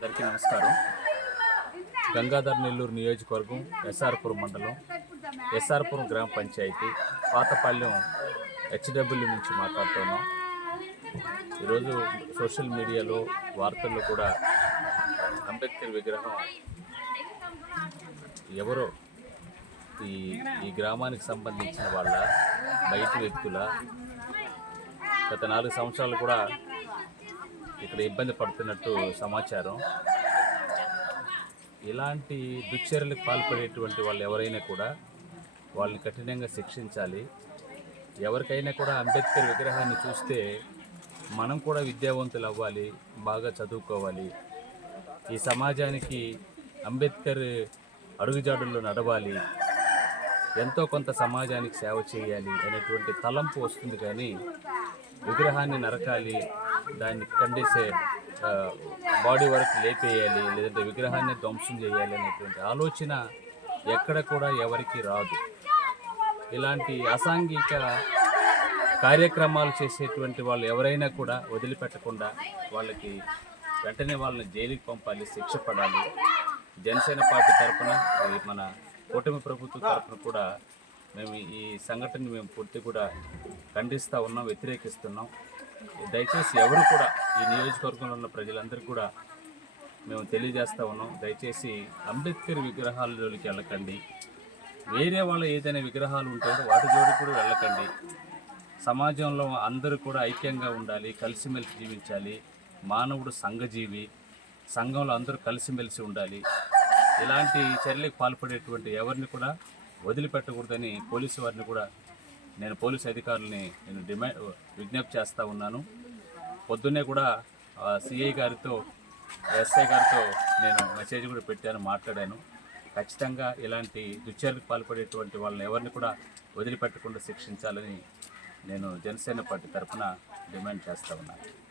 అందరికీ నమస్కారం. గంగాధర్ నెల్లూరు నియోజకవర్గం, ఎస్ఆర్పురం మండలం, ఎస్ఆర్పురం గ్రామ పంచాయతీ, పాతపాలెం హెచ్డబ్ల్యూ నుంచి మాట్లాడుతున్నాం. ఈరోజు సోషల్ మీడియాలో వార్తల్లో కూడా అంబేద్కర్ విగ్రహం ఎవరో ఈ గ్రామానికి సంబంధించిన వాళ్ళ బయట వ్యక్తుల గత 4 సంవత్సరాలు కూడా ఇక్కడ ఇబ్బంది పడుతున్నట్టు సమాచారం. ఇలాంటి దుశ్చర్యలకు పాల్పడేటువంటి వాళ్ళు ఎవరైనా కూడా వాళ్ళని కఠినంగా శిక్షించాలి. ఎవరికైనా కూడా అంబేద్కర్ విగ్రహాన్ని చూస్తే మనం కూడా విద్యావంతులు అవ్వాలి, బాగా చదువుకోవాలి, ఈ సమాజానికి అంబేద్కర్ అడుగుజాడుల్లో నడవాలి, ఎంతో కొంత సమాజానికి సేవ చేయాలి అనేటువంటి తలంపు వస్తుంది. కానీ విగ్రహాన్ని నరకాలి, దాన్ని ఖండిసే బాడీ వరకు లేపేయాలి, లేదంటే విగ్రహాన్ని ధ్వంసం చేయాలి అనేటువంటి ఆలోచన ఎక్కడ కూడా ఎవరికి రాదు. ఇలాంటి అసాంఘిక కార్యక్రమాలు చేసేటువంటి వాళ్ళు ఎవరైనా కూడా వదిలిపెట్టకుండా వాళ్ళకి వెంటనే వాళ్ళని జైలుకి పంపాలి, శిక్ష పడాలి. జనసేన పార్టీ తరఫున, మన కూటమి ప్రభుత్వం తరఫున కూడా మేము ఈ సంఘటనని పూర్తి కూడా ఖండిస్తూ ఉన్నాం, వ్యతిరేకిస్తున్నాం. దయచేసి ఎవరు కూడా ఈ నియోజకవర్గంలో ఉన్న ప్రజలందరూ కూడా మేము తెలియజేస్తూ ఉన్నాం, దయచేసి అంబేద్కర్ విగ్రహాలలోకి వెళ్ళకండి. వేరే వాళ్ళ ఏదైనా విగ్రహాలు ఉంటే వాటి జోడికి కూడా వెళ్ళకండి. సమాజంలో అందరూ కూడా ఐక్యంగా ఉండాలి, కలిసిమెలిసి జీవించాలి. మానవుడు సంఘజీవి, సంఘంలో అందరూ కలిసిమెలిసి ఉండాలి. ఇలాంటి చర్యలకు పాల్పడేటువంటి ఎవరిని కూడా వదిలిపెట్టకూడదని పోలీసు వారిని కూడా నేను పోలీసు అధికారులని విజ్ఞప్తి చేస్తూ ఉన్నాను. పొద్దున్నే కూడా సిఐ గారితో, ఎస్ఐ గారితో నేను మెసేజ్ కూడా పెట్టాను, మాట్లాడాను. ఖచ్చితంగా ఇలాంటి దుశ్చర్యలకు పాల్పడేటువంటి వాళ్ళని ఎవరిని కూడా వదిలిపెట్టకుండా శిక్షించాలని నేను జనసేన పార్టీ తరఫున డిమాండ్ చేస్తూ ఉన్నాను.